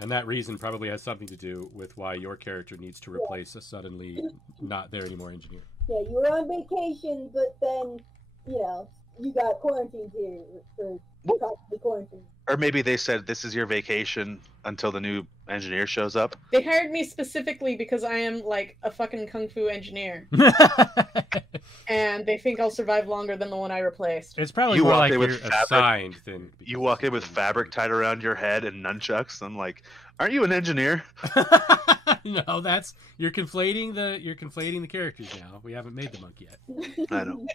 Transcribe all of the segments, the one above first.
And that reason probably has something to do with why your character needs to replace a suddenly not there anymore engineer. Yeah, you were on vacation, but then, you got quarantined here for probably quarantine. Or maybe they said this is your vacation until the new engineer shows up. They hired me specifically because I am like a fucking kung fu engineer. And they think I'll survive longer than the one I replaced. It's probably more like you're assigned than... You walk in with fabric tied around your head and nunchucks. I'm like, aren't you an engineer? No, that's... You're conflating the characters now. We haven't made the monk yet. I know.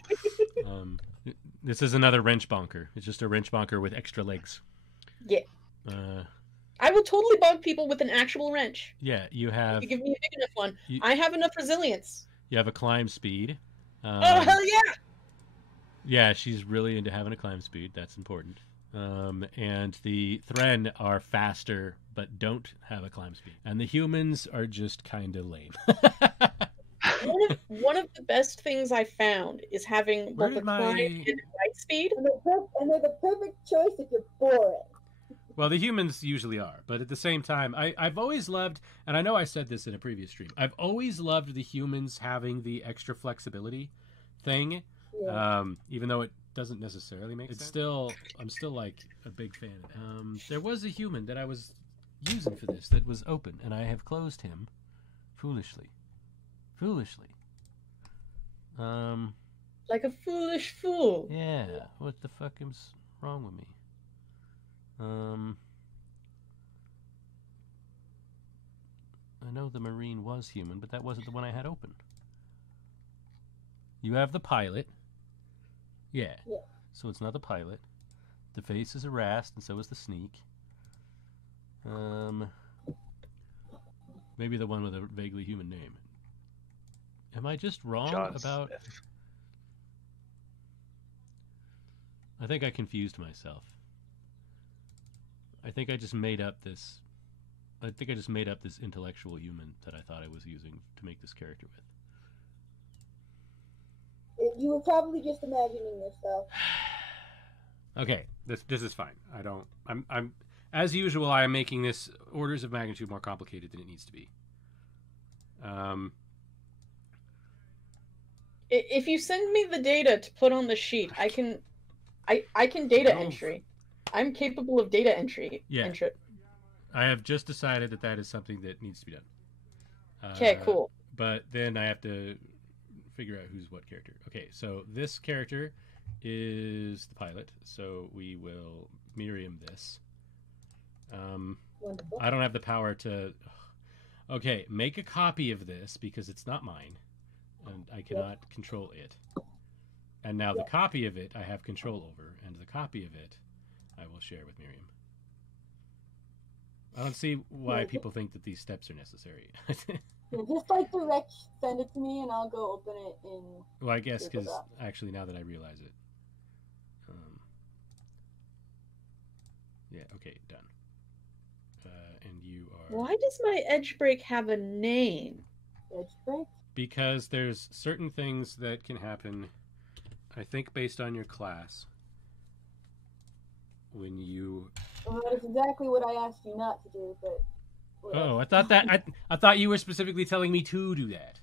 This is another wrench bonker. It's just a wrench bonker with extra legs. Yeah. I will totally bonk people with an actual wrench. Yeah, you have... If you give me a big enough one. I have enough resilience. You have a climb speed. Oh, hell yeah! Yeah, she's really into having a climb speed. That's important. And the Thren are faster, but don't have a climb speed. And the humans are just kind of lame. One of the best things I found is having both a climb and right speed. And they're the perfect choice if you're boring. Well, the humans usually are, but at the same time, I've always loved, and I know I said this in a previous stream, I've always loved the humans having the extra flexibility thing, even though it doesn't necessarily make sense. I'm still like a big fan. There was a human that I was using for this that was open, and I have closed him foolishly. Like a foolish fool. Yeah, what the fuck is wrong with me? I know the Marine was human, but that wasn't the one I had open. You have the pilot. Yeah. So it's not the pilot. The face is a Rast, and so is the sneak. Maybe the one with a vaguely human name. Am I just wrong about... Smith. I think I confused myself. I think I just made up this intellectual human that I thought I was using to make this character with. You were probably just imagining yourself. Okay, this is fine. I'm as usual. I am making this orders of magnitude more complicated than it needs to be. If you send me the data to put on the sheet, I can data entry. I'm capable of data entry. Yeah. I have just decided that is something that needs to be done. Okay, cool. But then I have to figure out who's what character. Okay, so this character is the pilot, so we will Miriam this. I don't have the power to... Okay, make a copy of this because it's not mine, and I cannot control it. And now the copy of it I have control over, and the copy of it I will share with Miriam. I don't see why people think that these steps are necessary. Just like direct send it to me and I'll go open it in... Well, I guess because actually now that I realize it. Yeah, okay, done. And you are... Why does my edge break have a name? Edge break? Because there's certain things that can happen, I think based on your class. When you... Well, that is exactly what I asked you not to do, but... Oh, I thought that... I thought you were specifically telling me to do that.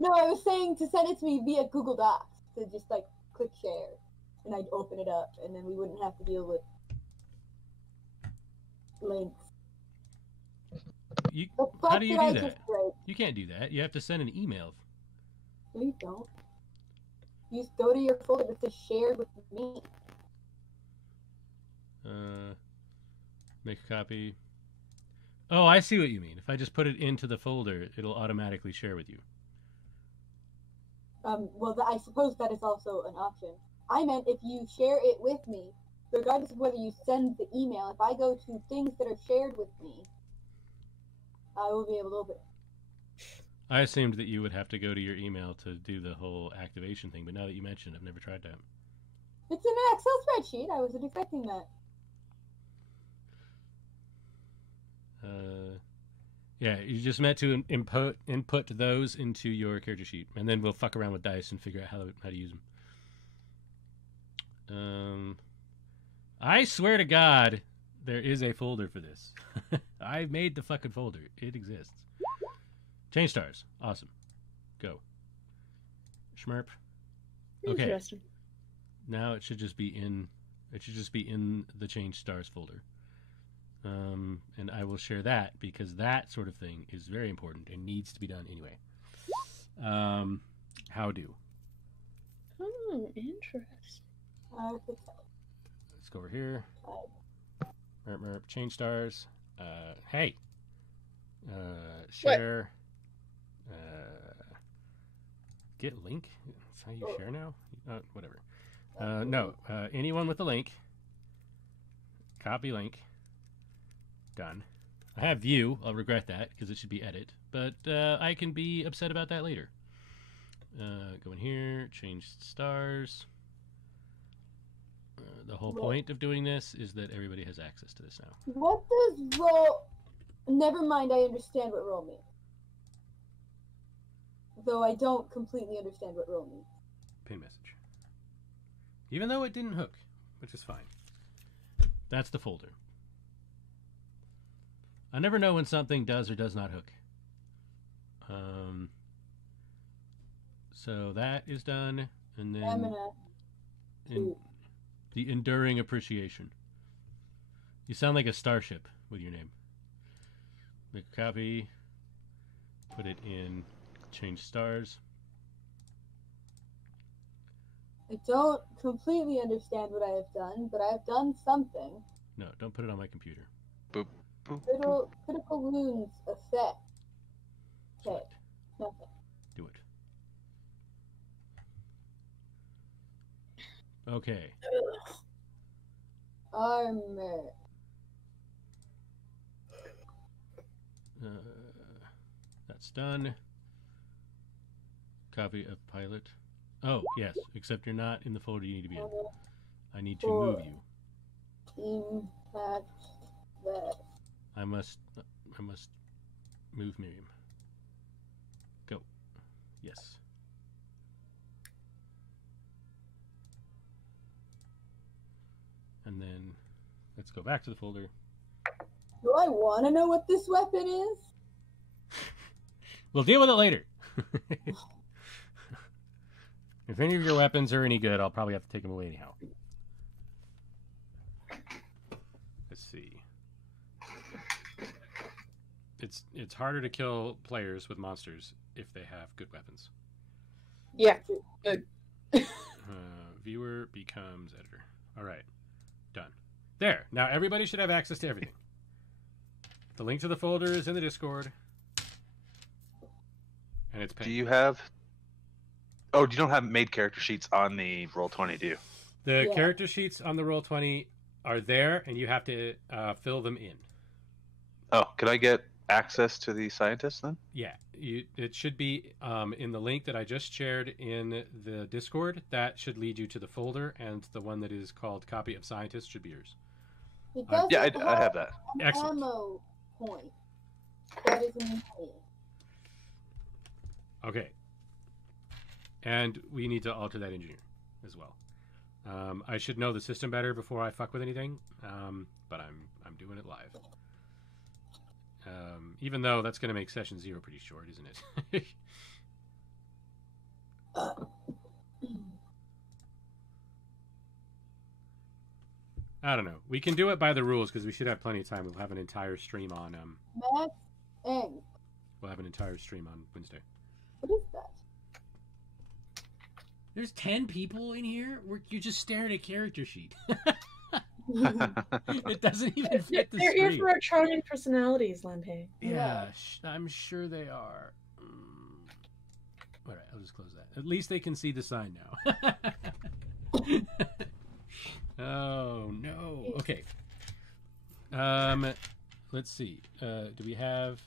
No, I was saying to send it to me via Google Docs, to just, like, click share, and I'd open it up, and then we wouldn't have to deal with links. How do you do that? You can't do that. You have to send an email. No, you don't. You just go to your folder that says shared with me. Make a copy. Oh, I see what you mean. If I just put it into the folder, it'll automatically share with you. Well, I suppose that is also an option. I meant if you share it with me, regardless of whether you send the email, if I go to things that are shared with me, I will be able to open it. I assumed that you would have to go to your email to do the whole activation thing, but now that you mention it, I've never tried that. It's in an Excel spreadsheet. I wasn't expecting that. Yeah, you just meant to input those into your character sheet, and then we'll fuck around with dice and figure out how to use them. I swear to God, There is a folder for this. I made the fucking folder. It exists. Change stars. Awesome. Go. Schmerp. Okay. Interesting. Now it should just be in. It should just be in the change stars folder. And I will share that because that sort of thing is very important and needs to be done anyway. How do? Oh, interesting. Let's go over here. Merp, change stars. Hey. Share. Get link. That's how you share now. Whatever. No. Anyone with a link. Copy link. Done. I have view. I'll regret that because it should be edit. But I can be upset about that later. Go in here. Change stars. The whole point of doing this is that everybody has access to this now. What does roll... Never mind, I understand what roll means. Though I don't completely understand what roll means. Pin message. Even though it didn't hook, which is fine. That's the folder. I never know when something does or does not hook. So that is done, and then... I'm gonna... The enduring appreciation. You sound like a starship with your name. Make a copy. Put it in change stars. I don't completely understand what I have done, but I have done something. No, don't put it on my computer. Boop, boop, boop. Critical wounds effect. Okay, Select. nothing. Do it. Okay. Armor. That's done. Copy of pilot. Oh, yes, except you're not in the folder you need to be in. I need to move you. Impact that. I must move Miriam. Go. Yes. And then let's go back to the folder. Do I want to know what this weapon is? We'll deal with it later. If any of your weapons are any good, I'll probably have to take them away anyhow. Let's see. It's harder to kill players with monsters if they have good weapons. Yeah, good. Viewer becomes editor. All right. Done. There. Now everybody should have access to everything. The link to the folder is in the Discord. And it's pinned. Do you have... Oh, you don't have made character sheets on the Roll20, do you? The character sheets on the Roll20 are there, and you have to fill them in. Oh, can I get access to the scientists then? Yeah. It should be in the link that I just shared in the Discord. That should lead you to the folder, and the one that is called Copy of Scientist should be yours. It doesn't Yeah, I have that. Excellent. Ammo point. That is in the Okay. And we need to alter that engineer as well. I should know the system better before I fuck with anything, but I'm doing it live. Even though that's going to make session 0 pretty short, isn't it? I don't know. We can do it by the rules because we should have plenty of time. We'll have an entire stream on Max Eng. We'll have an entire stream on Wednesday. What is that? There's 10 people in here. You just stare at a character sheet. It doesn't even fit the They're screen. here for our charming personalities, Lampe. Yeah, I'm sure they are. All right, I'll just close that. At least they can see the sign now. Oh no. Okay. Let's see. Do we have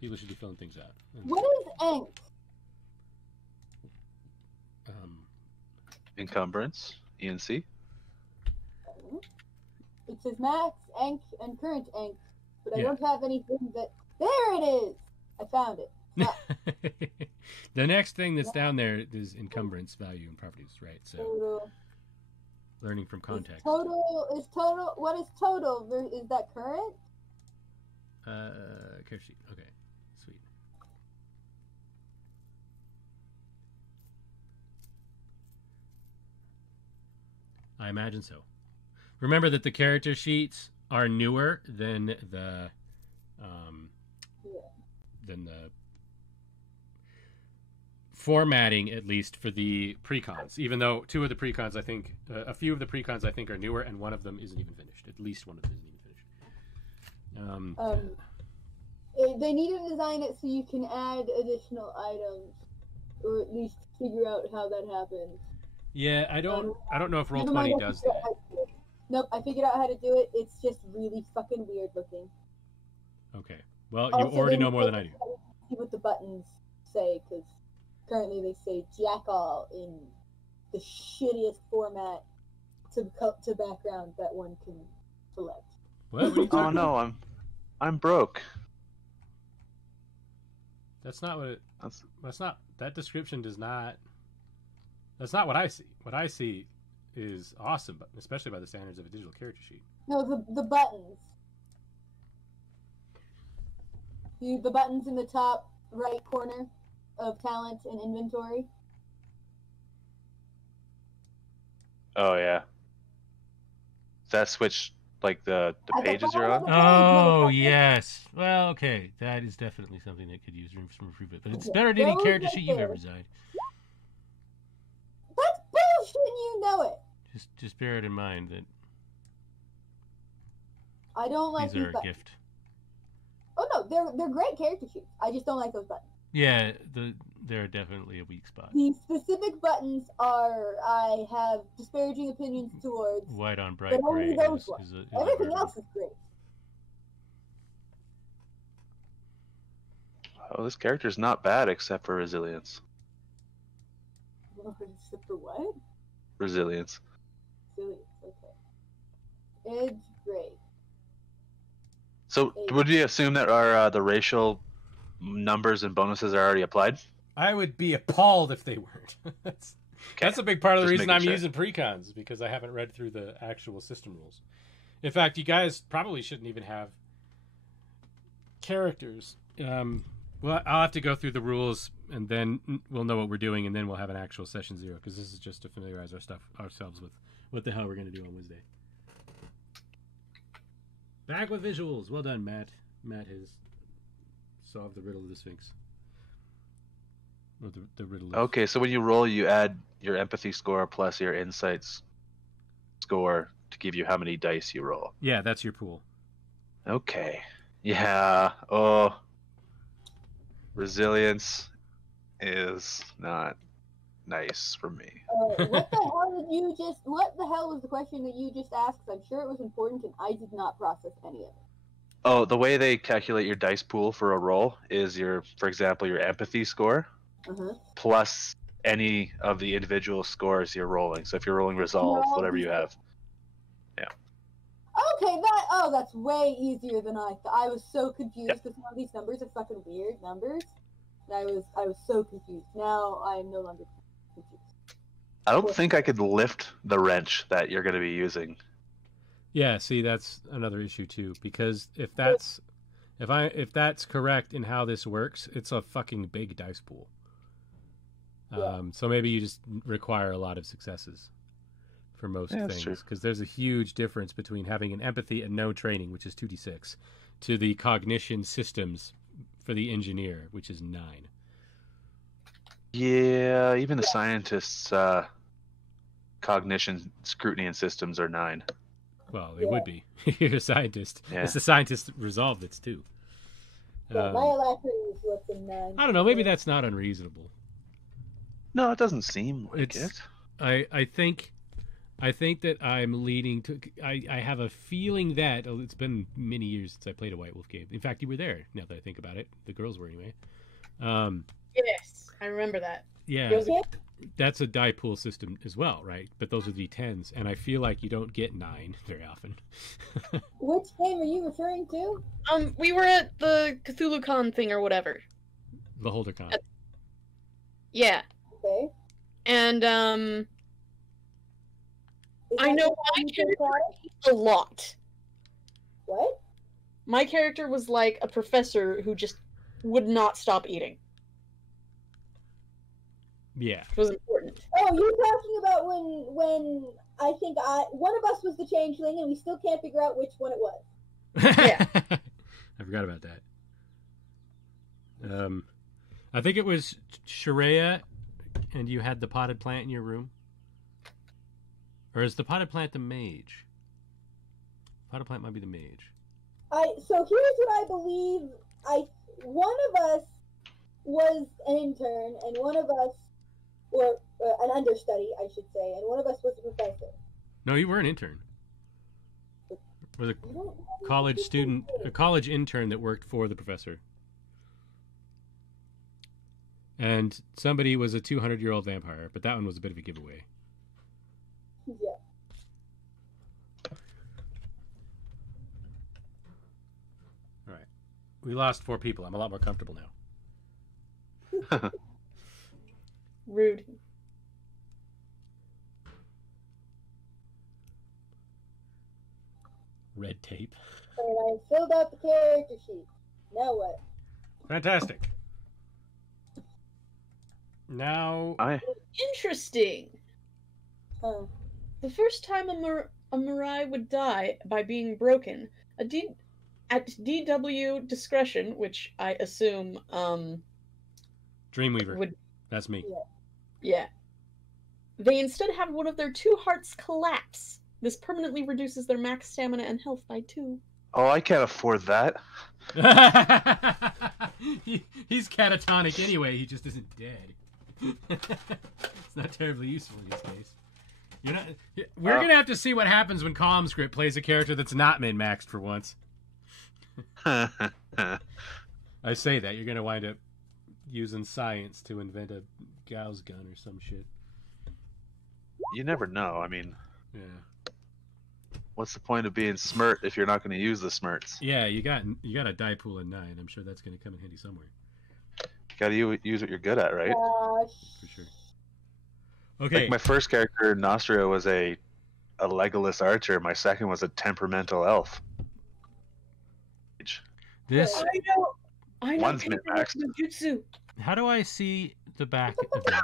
people should be filling things out? What is Eng? Encumbrance, ENC. It says Max, Enk, and Current Enk, but I Yeah. don't have anything that... There it is! I found it. Ah, The next thing that's down there is encumbrance, value, and properties, right? So total learning from context. What is total? Is that current? Character sheet. Okay, sweet. I imagine so. Remember that the character sheets are newer than the formatting, at least for the precons. Even though two of the precons, I think, a few of the precons, I think, are newer, and one of them isn't even finished. At least one of them isn't even finished. They need to design it so you can add additional items, or at least figure out how that happens. Yeah, I don't know if Roll20 does that. Nope, I figured out how to do it. It's just really fucking weird looking. Okay. Well, you already know more than I do. See what the buttons say, because currently they say jack all in the shittiest format to background that one can select. What are you talking Oh no, about? I'm broke. That's not what it. That's not. That description does not. That's not what I see. What I see is awesome, but especially by the standards of a digital character sheet. No, the buttons. The buttons in the top right corner of talent and inventory. Oh yeah. That switch like the pages you're on? Oh yes. Well, okay, that is definitely something that could use room for improvement. But it's better than any character sheet you've ever designed. That's bullshit, and you know it. Just bear it in mind that I don't like these are a buttons. gift. Oh no, they're great character sheets. I just don't like those buttons. Yeah, they're definitely a weak spot. The specific buttons I have disparaging opinions towards. White on bright but gray only those ones. Everything else is great. Oh, this character's not bad except for resilience. Except for what? Resilience. Resilience, okay. Edge, great. So, would you assume that our the racial numbers and bonuses are already applied? I would be appalled if they weren't. That's a big part of the reason I'm using precons, because I haven't read through the actual system rules. In fact, you guys probably shouldn't even have characters. Well, I'll have to go through the rules, and then we'll know what we're doing, and then we'll have an actual session 0, because this is just to familiarize ourselves with what the hell we're going to do on Wednesday. Back with visuals. Well done, Matt. Matt has solved the riddle of the Sphinx. Or the riddle. Okay, so when you roll, you add your empathy score plus your insights score to give you how many dice you roll. Yeah, that's your pool. Okay. Yeah. Oh. Resilience is not nice for me. What the hell was the question that you just asked? I'm sure it was important, and I did not process any of it. Oh, the way they calculate your dice pool for a roll is for example, your empathy score plus any of the individual scores you're rolling. So if you're rolling resolve, whatever you have. Yeah. Okay, that's way easier than I thought. I was so confused because some of these numbers are fucking weird numbers. And I was so confused. Now I am no longer confused. I don't think I could lift the wrench that you're going to be using. Yeah, see, that's another issue too, because if that's correct in how this works, it's a fucking big dice pool. So maybe you just require a lot of successes for most things, because there's a huge difference between having an empathy and no training, which is 2d6, to the cognition systems for the engineer, which is 9. Yeah, even the scientists' cognition, scrutiny, and systems are 9. Well, they would be. You're a scientist. Yeah. It's the scientist resolve that's 2. My alacrity is what's in 9. I don't know. Maybe that's not unreasonable. No, it doesn't seem like it. I think that I'm leading to. I have a feeling that it's been many years since I played a White Wolf game. In fact, you were there. Now that I think about it, the girls were anyway. Yes, I remember that. Yeah, that's a die pool system as well, right? But those are D10s, and I feel like you don't get 9 very often. Which game are you referring to? We were at the CthulhuCon thing or whatever. The HolderCon. Yeah. Okay. And Is I know my character eats a lot. What? My character was like a professor who just would not stop eating. Yeah. It was important. Oh, you're talking about when I think one of us was the changeling and we still can't figure out which one it was. Yeah. I forgot about that. I think it was Sharia, and you had the potted plant in your room. Or is the potted plant the mage? Potted plant might be the mage. So here's what I believe. One of us was an intern, and one of us, or an understudy, I should say, and one of us was a professor. No, you were an intern. Was a college student, a college intern that worked for the professor. And somebody was a 200-year-old vampire, but that one was a bit of a giveaway. Yeah. All right. We lost 4 people. I'm a lot more comfortable now. Rude. Red tape. And I filled out the character sheet. Now what? Fantastic. Now... Interesting. Huh. The first time a Mirai would die by being broken, at DW discretion, which I assume Dreamweaver. would... That's me. Yeah. They instead have one of their 2 hearts collapse. This permanently reduces their max stamina and health by 2. Oh, I can't afford that. He's catatonic anyway, he just isn't dead. It's not terribly useful in this case. We're gonna have to see what happens when CommScript plays a character that's not min-maxed for once. I say that, you're gonna wind up using science to invent a Gauss gun or some shit. You never know. I mean, yeah. What's the point of being smart if you're not going to use the smarts? Yeah, you got a die pool in 9. I'm sure that's going to come in handy somewhere. You got to use what you're good at, right? For sure. Okay. Like my first character, Nostria, was a Legolas archer. My second was a temperamental elf. This. I know. One's min-maxed. Jutsu. How do I see the back of this?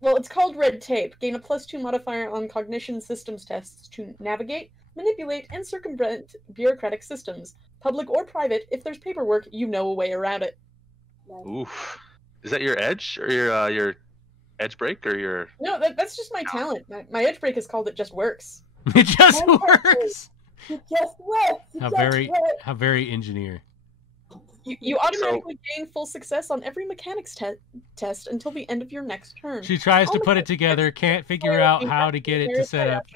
Well, it's called red tape. Gain a +2 modifier on cognition systems tests to navigate, manipulate, and circumvent bureaucratic systems. Public or private, if there's paperwork, you know a way around it. Oof. Is that your edge or your edge break or your? No, that's just my talent. My edge break is called "It Just Works." It just works. It just works. How very engineer. You automatically gain full success on every mechanics test until the end of your next turn. She tries to put it together, can't figure out how to get it to set up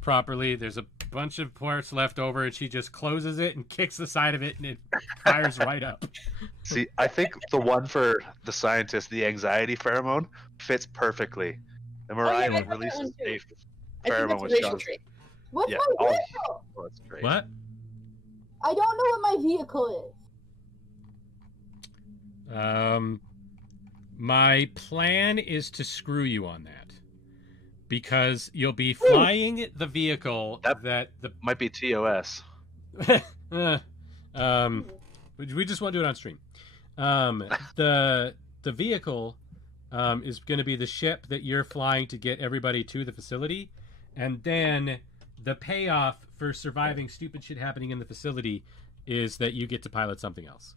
properly. There's a bunch of parts left over, and she just closes it and kicks the side of it, and it fires right up. See, I think the one for the scientist, the anxiety pheromone, fits perfectly. The Mariah releases a pheromone which does. What's my vehicle? Oh, that's great. What? I don't know what my vehicle is. My plan is to screw you on that, because you'll be flying the vehicle that the might be TOS. We just want to do it on stream. The vehicle is going to be the ship that you're flying to get everybody to the facility, and then the payoff for surviving stupid shit happening in the facility is that you get to pilot something else.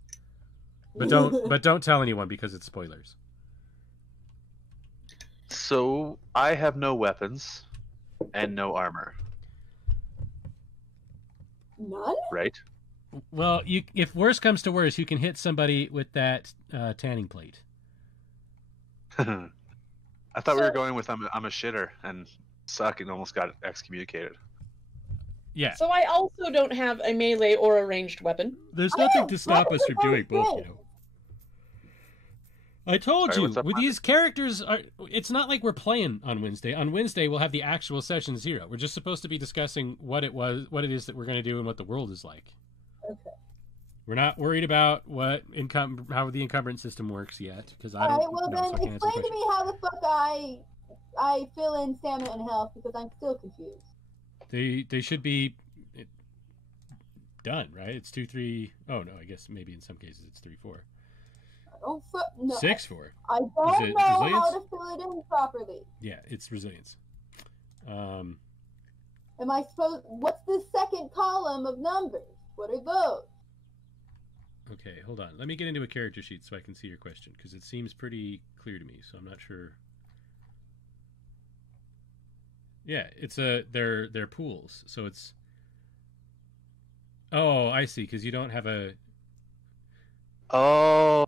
But don't tell anyone because it's spoilers. So I have no weapons and no armor. None? Right? Well, if worse comes to worse, you can hit somebody with that tanning plate. I thought we were going with I'm a shitter and suck and almost got excommunicated. Yeah. So I also don't have a melee or a ranged weapon. There's nothing to stop us from doing both, you know. I told you, with these characters, it's not like we're playing on Wednesday. On Wednesday, we'll have the actual session 0. We're just supposed to be discussing what it is that we're going to do and what the world is like. Okay. We're not worried about how the encumbrance system works yet, because I don't know. Alright, well then explain to me how the fuck I I fill in stamina and health because I'm still confused. They should be done, right? It's 2, 3. Oh no, I guess maybe in some cases it's 3, 4. Oh, no. 6, 4. I don't know resilience? how to fill it in properly. Yeah, it's resilience. Am I supposed? What's the second column of numbers? What are those? Okay, hold on. Let me get into a character sheet so I can see your question, because it seems pretty clear to me, so I'm not sure. Yeah, it's they're pools, so it's. Oh, I see, because you don't have a. Oh.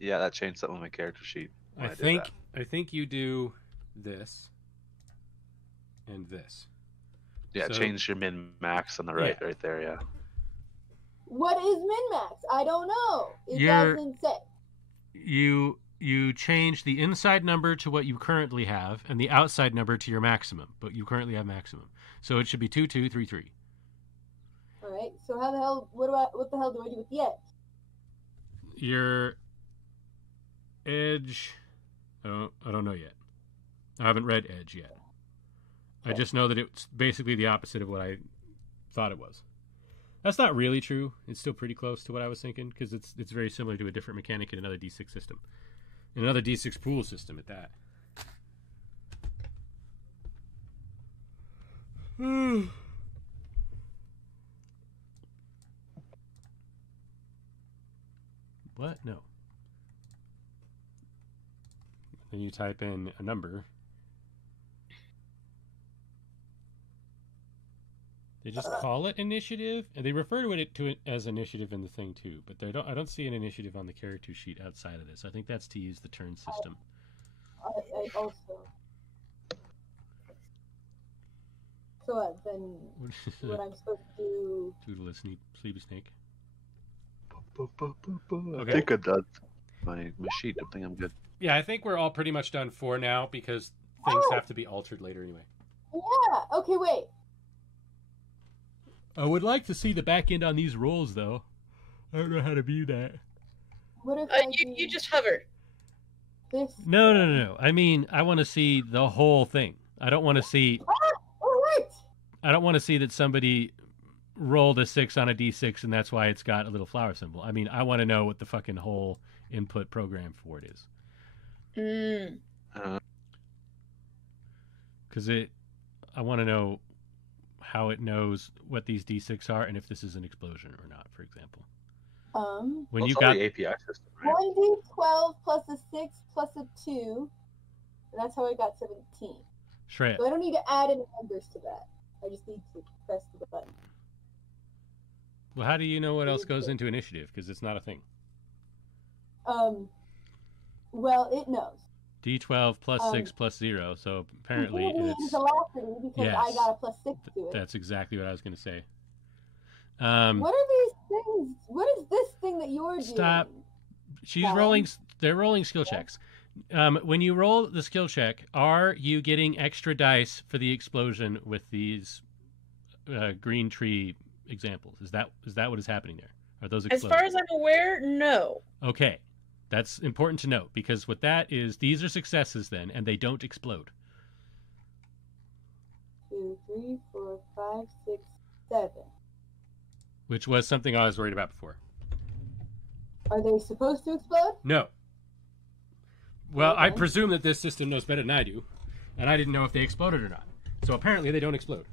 Yeah, that changed something on my character sheet. I think you do this and this. Yeah, So, change your min max on the right, right there. Yeah. What is min-max? I don't know. It doesn't say. You change the inside number to what you currently have and the outside number to your maximum, but you currently have maximum. So it should be 2, 2, 3, 3. All right. So how the hell? What the hell do I do with the edge? Your edge. Oh, I don't know yet. I haven't read edge yet. Okay. I just know that it's basically the opposite of what I thought it was. That's not really true. It's still pretty close to what I was thinking, because it's very similar to a different mechanic in another D6 system. In another D6 pool system at that. What? No. Then you type in a number. They just call it initiative, and they refer to it as initiative in the thing too. But I don't see an initiative on the character sheet outside of this. I think that's to use the turn system. I also. So then, what I'm supposed to do? Doodle a sleepy snake. Okay. I think I'm done. My sheet. I think I'm good. Yeah, I think we're all pretty much done for now, because things have to be altered later anyway. Yeah. Okay. Wait. I would like to see the back end on these rolls, though. I don't know how to view that. What if you just hover? This? No. I mean, I want to see the whole thing. I don't want to see. All right. I don't want to see that somebody rolled a 6 on a D6 and that's why it's got a little flower symbol. I mean, I want to know what the fucking whole input program for it is. Because I want to know how it knows what these D6 are and if this is an explosion or not, for example. When you got the APR system, right? 1d12 plus a 6 plus a 2, and that's how I got 17. Shreya. So I don't need to add any numbers to that. I just need to press the button. Well, how do you know what else goes into initiative? Because it's not a thing. Well, it knows. D12 plus 6 plus 0, so apparently it's... velocity because yes, I got a plus 6 to it. That's exactly what I was going to say. What are these things? What is this thing that you're doing? Stop. She's rolling... They're rolling skill checks. When you roll the skill check, are you getting extra dice for the explosion with these green tree examples? Is that what is happening there? Are those explosions? As far as I'm aware, no. Okay. That's important to note, because what that is, these are successes then, and they don't explode. 2, 3, 4, 5, 6, 7. Which was something I was worried about before. Are they supposed to explode? No. Well, I presume that this system knows better than I do, and I didn't know if they exploded or not. So apparently they don't explode.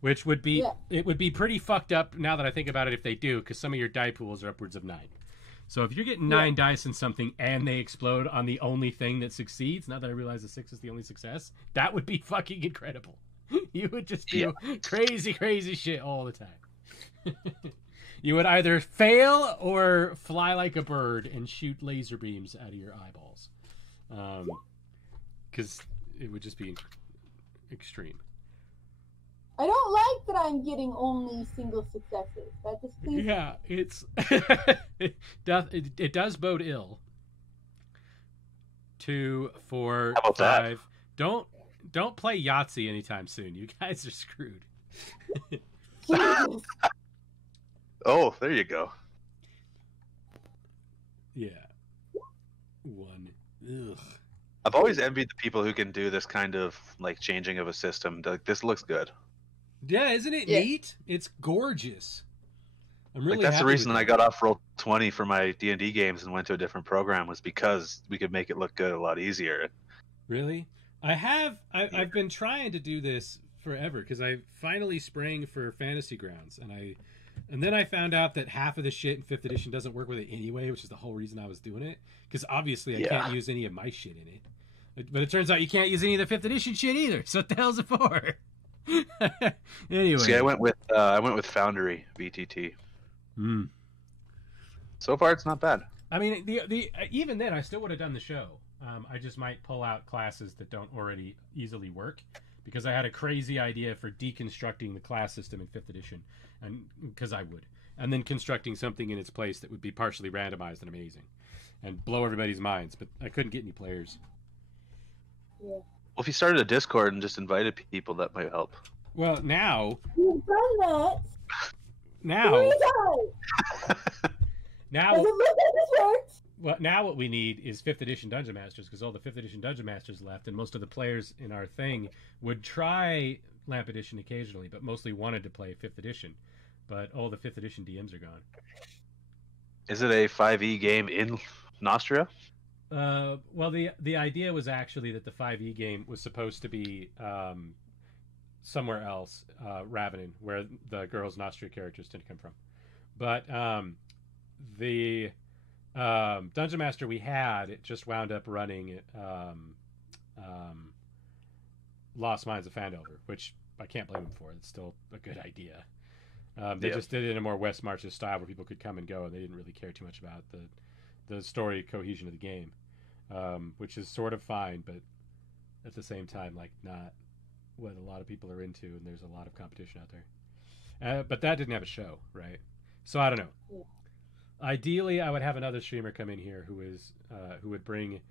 Which would be, it would be pretty fucked up now that I think about it if they do, because some of your die pools are upwards of 9. So if you're getting 9 dice in something and they explode on the only thing that succeeds, now that I realize the 6 is the only success, that would be fucking incredible. You would just do crazy, crazy shit all the time. You would either fail or fly like a bird and shoot laser beams out of your eyeballs. Because it would just be extreme. I don't like that I'm getting only single successes. That just please. Yeah, it's it does bode ill. 2, 4, How about 5. That? Don't play Yahtzee anytime soon. You guys are screwed. Oh, there you go. Yeah. 1. Ugh. I've always envied the people who can do this kind of like changing of a system. Like, this looks good. Yeah, isn't it neat? It's gorgeous. I'm really like that's the happy reason with I it. got off Roll20 for my D&D games and went to a different program, was because we could make it look good a lot easier. Really? I've been trying to do this forever because I finally sprang for Fantasy Grounds, and then I found out that half of the shit in 5th edition doesn't work with it anyway, which is the whole reason I was doing it. Because obviously I can't use any of my shit in it. But it turns out you can't use any of the 5th edition shit either. So what the hell's it for? Anyway. See, I went with Foundry VTT. So far, it's not bad. I mean, the even then, I still would have done the show. I just might pull out classes that don't already easily work, because I had a crazy idea for deconstructing the class system in 5th edition, and because I would, and then constructing something in its place that would be partially randomized and amazing, and blow everybody's minds. But I couldn't get any players. Yeah. Well, if you started a Discord and just invited people, that might help. Well, now You've done that. now 3 times. now Does it look like this works? well, now what we need is 5th edition Dungeon Masters, because all the 5th edition Dungeon Masters left, and most of the players in our thing would try Lamp Edition occasionally, but mostly wanted to play 5th edition. But all the 5th edition DMs are gone. Is it a 5e game in Nostria? Well, the idea was actually that the 5e game was supposed to be somewhere else, Ravenin, where the girls' Nostria characters tend to come from. But the Dungeon Master we had, it just wound up running Lost Mines of Phandelver, which I can't blame them for. It's still a good idea. They just did it in a more West Marches style where people could come and go, and they didn't really care too much about the story cohesion of the game, which is sort of fine, but at the same time, like, not what a lot of people are into, and there's a lot of competition out there. But that didn't have a show, right? So I don't know. Yeah. Ideally, I would have another streamer come in here who would bring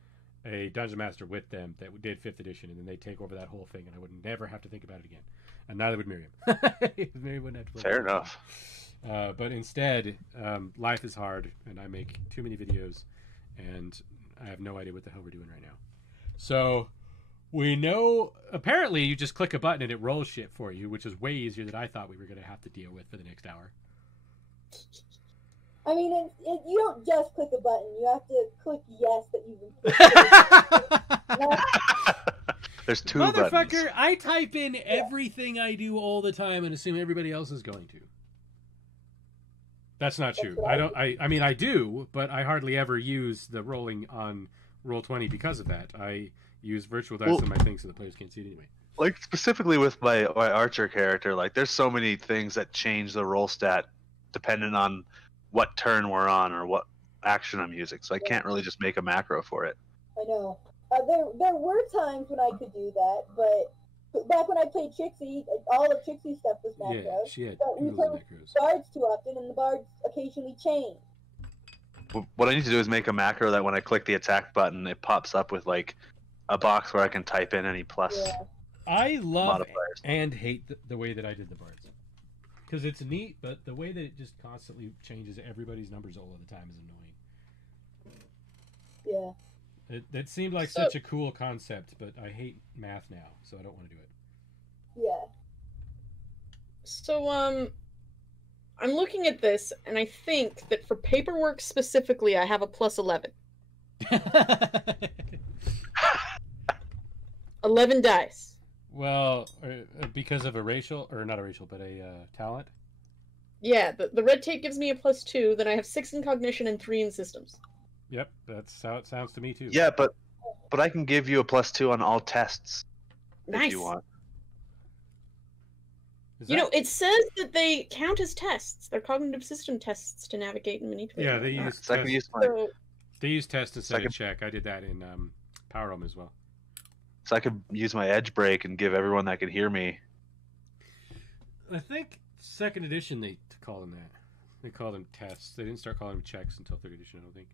a Dungeon Master with them that did 5th edition, and then they take over that whole thing, and I would never have to think about it again. And neither would Miriam. Miriam wouldn't have to. Fair enough. But instead, life is hard, and I make too many videos, and I have no idea what the hell we're doing right now. So we know, apparently you just click a button and it rolls shit for you, which is way easier than I thought we were going to have to deal with for the next hour. I mean, you don't just click a button. You have to click yes that you've been There's 2 Motherfucker, buttons. I type in everything I do all the time and assume everybody else is going to. That's not true. I mean, I do, but I hardly ever use the rolling on Roll20 because of that. I use virtual dice on my thing so the players can't see it anyway. Like, specifically with my archer character, like, there's so many things that change the roll stat depending on what turn we're on or what action I'm using. So I can't really just make a macro for it. I know. There were times when I could do that, but back when I played Trixie, all of Trixie's stuff was macros. Yeah, she had but we played macros. bards too often, and the bards occasionally change. What I need to do is make a macro that when I click the attack button, it pops up with like a box where I can type in any plus. Yeah. I love modifiers. and hate the way that I did the bards. Because it's neat, but the way that it just constantly changes everybody's numbers all the time is annoying. Yeah. It seemed like such a cool concept, but I hate math now, so I don't want to do it. Yeah. So, I'm looking at this, and I think that for paperwork specifically, I have a plus 11. 11 dice. Well, because of a racial, or not a racial, but a talent? Yeah, the red tape gives me a plus 2, then I have 6 in cognition and 3 in systems. Yep, that's how it sounds to me too. Yeah, but I can give you a +2 on all tests Nice. if you want. You know, it says that they count as tests. They're cognitive system tests to navigate and manipulate. Yeah, they use So I can use my, So, they use test instead Second- of check. I did that in Power Realm as well. so I could use my edge break and give everyone that can hear me. I think 2nd edition they call them that. They call them tests. They didn't start calling them checks until 3rd edition, I don't think.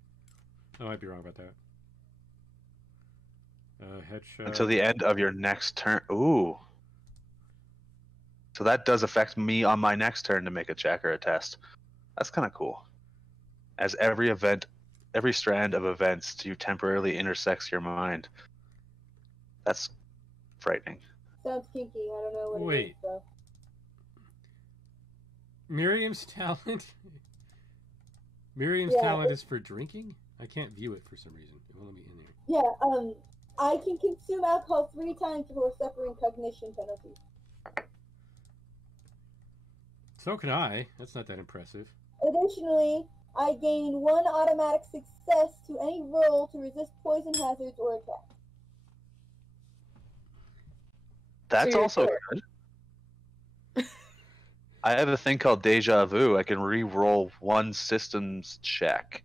I might be wrong about that. Headshot. Until the end of your next turn. Ooh. So that does affect me on my next turn to make a check or a test. That's kind of cool. As every strand of events to temporarily intersects your mind. That's frightening. Sounds kinky. I don't know what Wait. it is, though. Miriam's talent? Talent is for drinking? I can't view it for some reason. It won't let me in there. Yeah, I can consume alcohol 3 times before suffering cognition penalties. So can I. That's not that impressive. Additionally, I gain 1 automatic success to any roll to resist poison hazards or attacks. That's So also good. I have a thing called Deja Vu. I can re-roll 1 systems check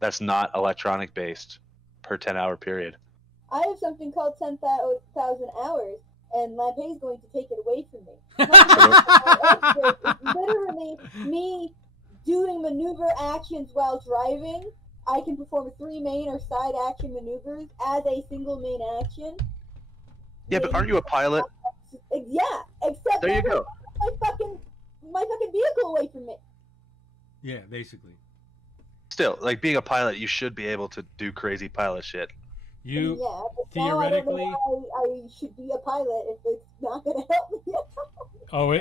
that's not electronic based per 10-hour period. I have something called 10,000 hours, and LampeCreative is going to take it away from me. It's literally me doing maneuver actions while driving. I can perform 3 main or side action maneuvers as a single main action. Yeah, but aren't you a pilot? Yeah, except there you go. My fucking vehicle away from me. Yeah, basically. Still, like being a pilot, you should be able to do crazy pilot shit. You but theoretically. Now I don't know why I should be a pilot if it's not going to help me. Oh,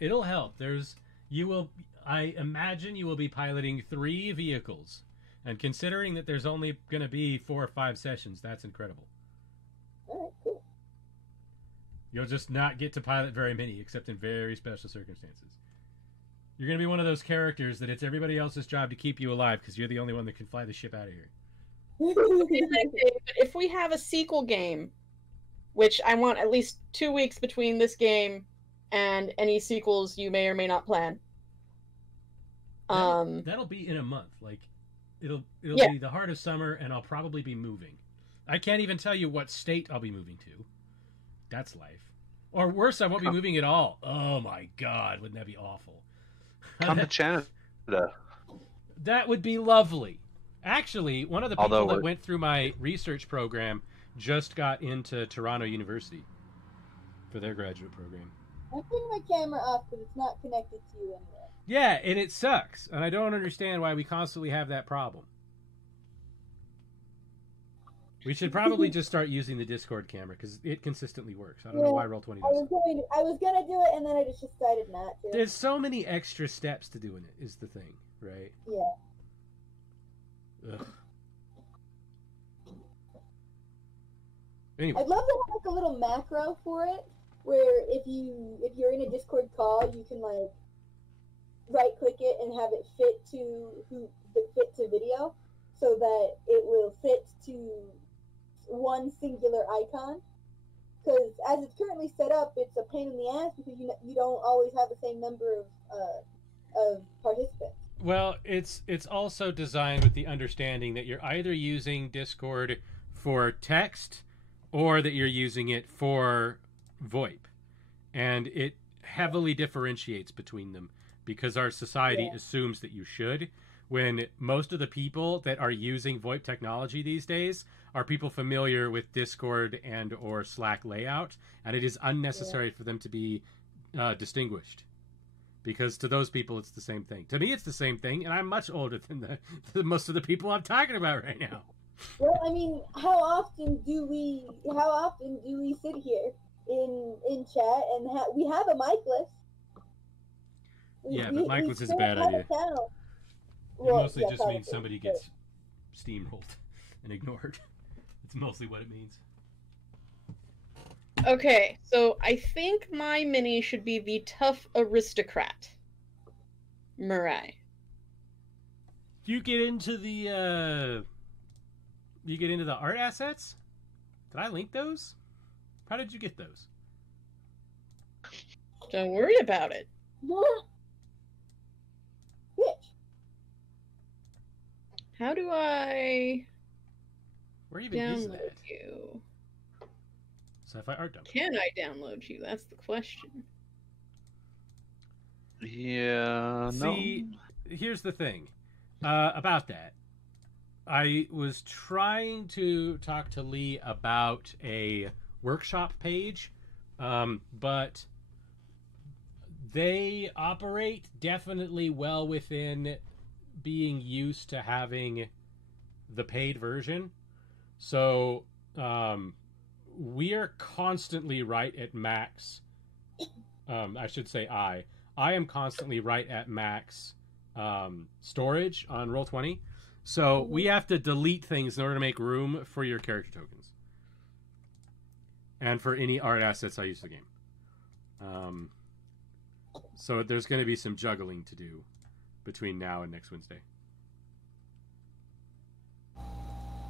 it'll help. I imagine you will be piloting 3 vehicles, and considering that there's only going to be 4 or 5 sessions, that's incredible. All right, cool. You'll just not get to pilot very many, except in very special circumstances. You're going to be one of those characters that it's everybody else's job to keep you alive because you're the only one that can fly the ship out of here. If we have a sequel game, which I want at least 2 weeks between this game and any sequels you may or may not plan. That'll be in a month. Like, it'll be the heart of summer, and I'll probably be moving. I can't even tell you what state I'll be moving to. That's life. Or worse, I won't be moving at all. Oh my god, wouldn't that be awful? Come to Canada. That would be lovely. Actually, one of the people that went through my research program just got into Toronto University for their graduate program. I'm putting my camera off because it's not connected to you anyway. Yeah, and it sucks. And I don't understand why we constantly have that problem. We should probably just start using the Discord camera because it consistently works. I don't know why Roll20 doesn't. I was gonna do it, and then I just decided not to. There's so many extra steps to doing it, is the thing, right? Yeah. Ugh. Anyway. I'd love to have like a little macro for it, where if you're in a Discord call, you can like right-click it and have it fit to video, so that it will fit to one singular icon. Because as it's currently set up, it's a pain in the ass because you don't always have the same number of participants. Well, it's also designed with the understanding that you're either using Discord for text or that you're using it for VoIP. And it heavily differentiates between them because our society assumes that you should, when most of the people that are using VoIP technology these days are people familiar with Discord and or Slack layout, and it is unnecessary for them to be distinguished. Because to those people, it's the same thing. To me, it's the same thing, and I'm much older than the most of the people I'm talking about right now. Well, I mean, how often do we sit here in chat and we have a mic-less? Yeah, but mic-less is a bad idea. It mostly just means somebody gets steamrolled and ignored. It's mostly what it means. Okay, so I think my mini should be the tough aristocrat. Mirai. Do you get into the art assets? Did I link those? How did you get those? Don't worry about it. How do I Where even is that? You? Sci-fi art dump. Can I download you? That's the question. Yeah, See, here's the thing about that. I was trying to talk to Lee about a workshop page, but they operate definitely well within being used to having the paid version. So we are constantly right at max. I should say I am constantly right at max storage on Roll20. So we have to delete things in order to make room for your character tokens. And for any art assets I use in the game. So there's going to be some juggling to do between now and next Wednesday.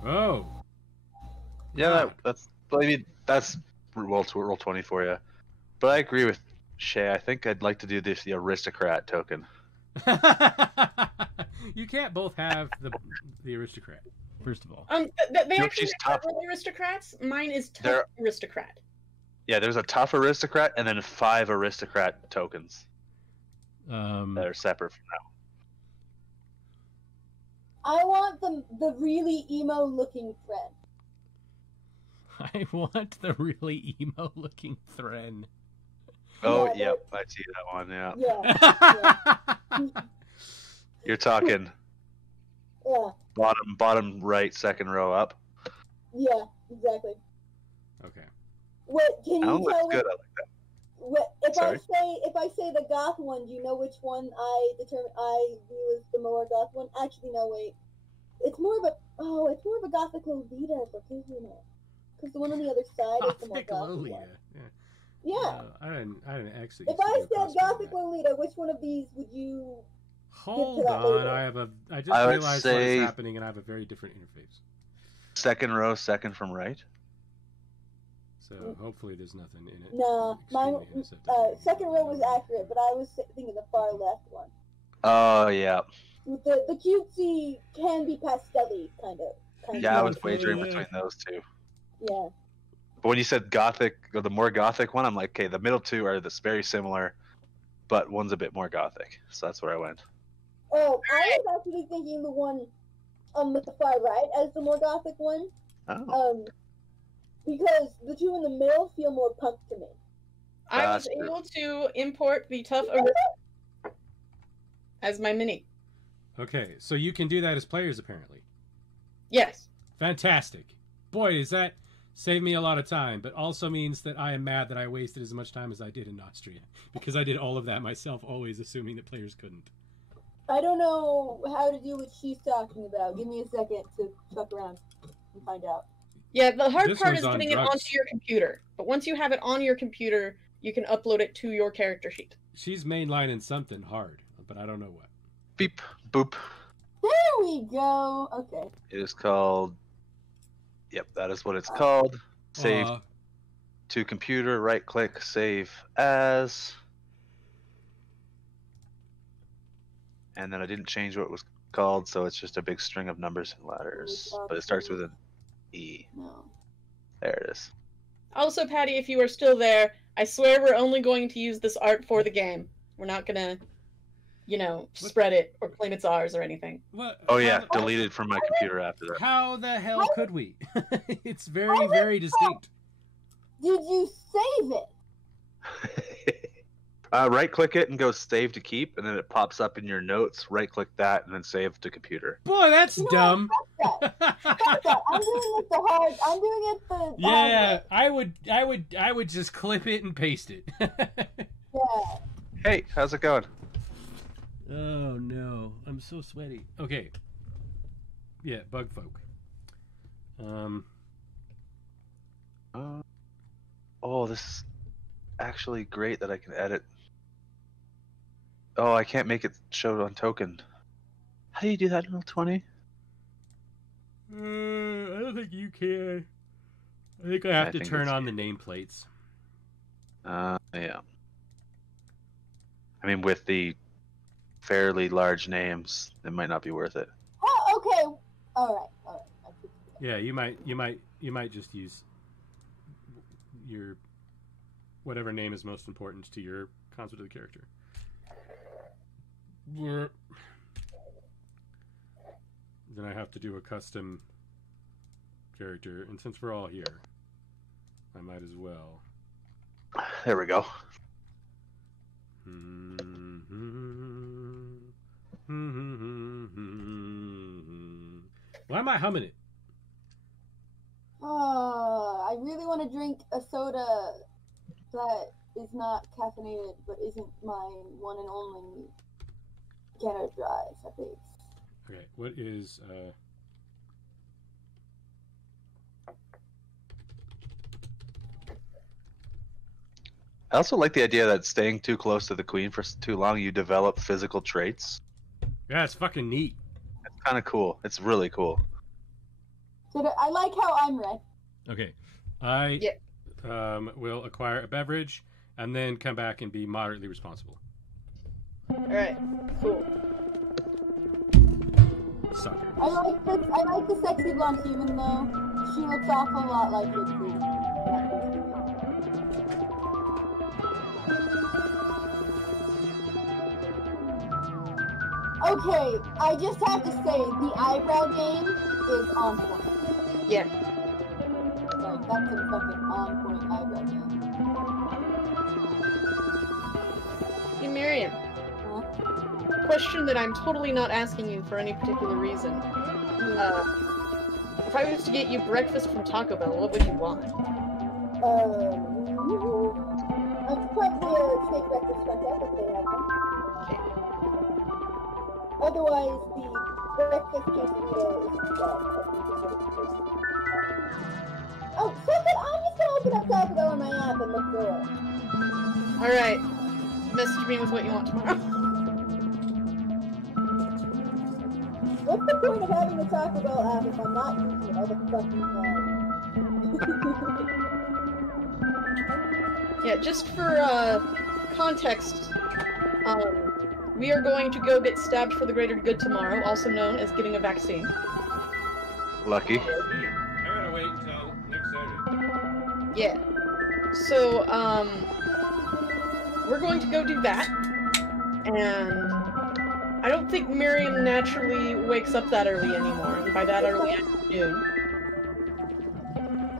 Oh. Yeah, that's Roll20 for you. But I agree with Shay. I think I'd like to do the aristocrat token. You can't both have the aristocrat. First of all, they actually have tough aristocrats. Mine is tough aristocrat. Yeah, there's a tough aristocrat and then 5 aristocrat tokens that are separate from that. I want the really emo looking friend. I want the really emo looking Thren. Oh, yeah, I see that one, yeah. Yeah. You're talking Yeah. bottom right, second row up. Yeah, exactly. Okay. What can you tell me? Good. I like that. What if I say the goth one? Do you know which one I view as the more goth one? Actually, no, wait. It's more of a gothic Lolita, isn't it? Because the one on the other side is the more gothic Lolita. one. Yeah. I didn't actually. If I said gothic Lolita, which one of these would you? Hold on, I just realized what is happening, and I have a very different interface. Second row, second from right. So hopefully there's nothing in it. No, mine. Second row was accurate, but I was thinking the far left one. Oh yeah. With the cutesy, can be pastel-y kind of. Yeah, I was wagering between those two. Yeah. But when you said gothic, or the more gothic one, I'm like, okay, the middle two are very similar, but one's a bit more gothic. So that's where I went. Oh, I was actually thinking the one with the far right as the more gothic one. Oh. Because the two in the middle feel more punk to me. I was able to import the tough aristocrat as my mini. Okay, so you can do that as players, apparently. Yes. Fantastic. Boy, does that save me a lot of time, but also means that I am mad that I wasted as much time as I did in Austria, because I did all of that myself, always assuming that players couldn't. I don't know how to do what she's talking about. Give me a second to fuck around and find out. Yeah, the hard part is getting it onto your computer. But once you have it on your computer, you can upload it to your character sheet. She's mainlining something hard, but I don't know what. Beep, boop. There we go. Okay. It is called... Yep, that is what it's called. Save to computer, right-click, save as... And then I didn't change what it was called, so it's just a big string of numbers and letters. But it starts with an E. No. There it is. Also, Patty, if you are still there, I swear we're only going to use this art for the game. We're not gonna, spread it or claim it's ours or anything. What? Oh yeah, deleted from my computer after that. How the hell could we? It's very, very distinct. Did you save it? Right-click it and go save to keep, and then it pops up in your notes. Right-click that and then save to computer. Boy, that's dumb. Fuck that. I'm doing it the hard. I'm doing it the. Yeah, I would just clip it and paste it. Yeah. Hey, how's it going? Oh no, I'm so sweaty. Okay. Yeah, bug folk. Oh, this is actually great that I can edit. Oh, I can't make it show on token. How do you do that in Roll20? I don't think you can. I think I have to turn on the nameplates. Yeah. I mean, with the fairly large names, it might not be worth it. Oh, okay. All right. Yeah, you might just use your whatever name is most important to your concept of the character. Then I have to do a custom character, and since we're all here, I might as well. There we go. Why am I humming it? I really want to drink a soda that is not caffeinated but isn't my one and only Canada Dry Sapphies. Okay, what is I also like the idea that staying too close to the queen for too long, you develop physical traits. Yeah, it's fucking neat. It's kind of cool. It's really cool. So I like how I'm red. Okay, I will acquire a beverage and then come back and be moderately responsible. Alright, cool. Sucker. I like the sexy blonde human though. She looks awful lot like Lizzie. Okay, I just have to say the eyebrow game is on point. Yeah. Like that's a fucking on point eyebrow game. Hey, Miriam. Huh? Question that I'm totally not asking you for any particular reason. If I was to get you breakfast from Taco Bell, what would you want? Probably a steak breakfast front up if they have them. Okay. Otherwise, the breakfast quesadilla is oh, fuck it! I'm just gonna open up Taco Bell on my app and look through it. Alright. Message me with what you want tomorrow. What's the point of having the Taco Bell app if I'm not using it all the fucking time? Yeah, just for context, we are going to go get stabbed for the greater good tomorrow, also known as getting a vaccine. Lucky. I gotta wait until next Saturday. Yeah. So, we're going to go do that, and I don't think Miriam naturally wakes up that early anymore, and by that early afternoon.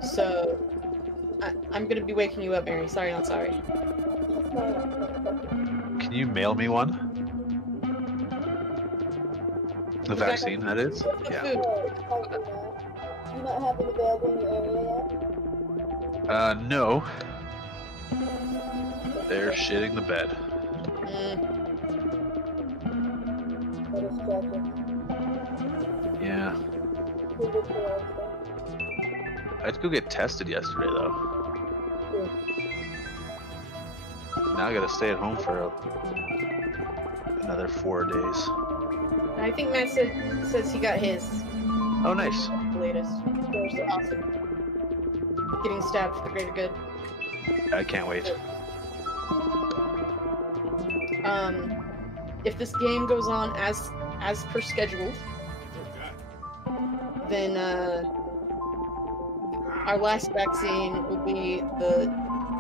So, I'm gonna be waking you up, Mary. Sorry, not sorry. Can you mail me one? The vaccine, that is? Yeah. Do you not have it available in your area yet? No. They're shitting the bed. That is tragic. Yeah. Good for us, I had to go get tested yesterday, though. Good. Now I gotta stay at home for another 4 days. I think Matt says he got his Oh, nice. latest. So awesome. Getting stabbed for the greater good. I can't wait. If this game goes on as per scheduled, then our last vaccine will be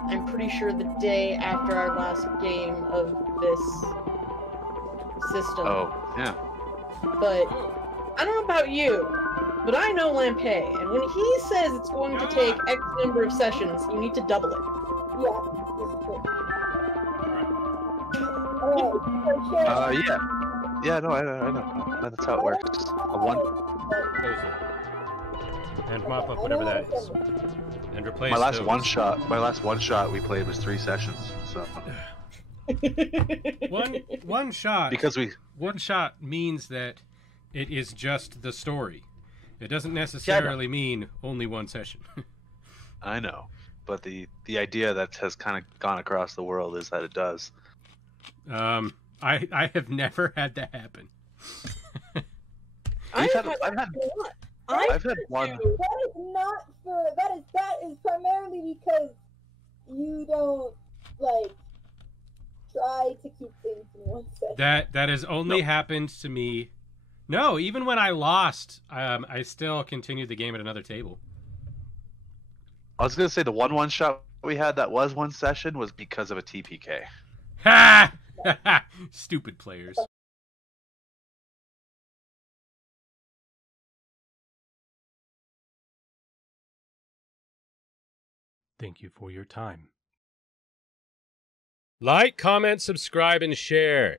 I'm pretty sure the day after our last game of this system. Oh, yeah. But I don't know about you, but I know Lampe, and when he says it's going to take X number of sessions, you need to double it. Yeah, this is true. Alright, so share. Yeah. Yeah, no, I know. That's how it works. A one. Close it. And mop up whatever that is. And replace My last those. one shot we played was 3 sessions. So One shot. because One shot means that it is just the story. It doesn't necessarily mean only one session. I know, but the idea that has kind of gone across the world is that it does. I have never had that happen. I've had one. That is not for that is primarily because you don't like try to keep things in one session. That has only happened to me. No, even when I lost, I still continued the game at another table. I was gonna say the one shot we had that was one session was because of a TPK. Ha! Stupid players. Thank you for your time. Like, comment, subscribe, and share.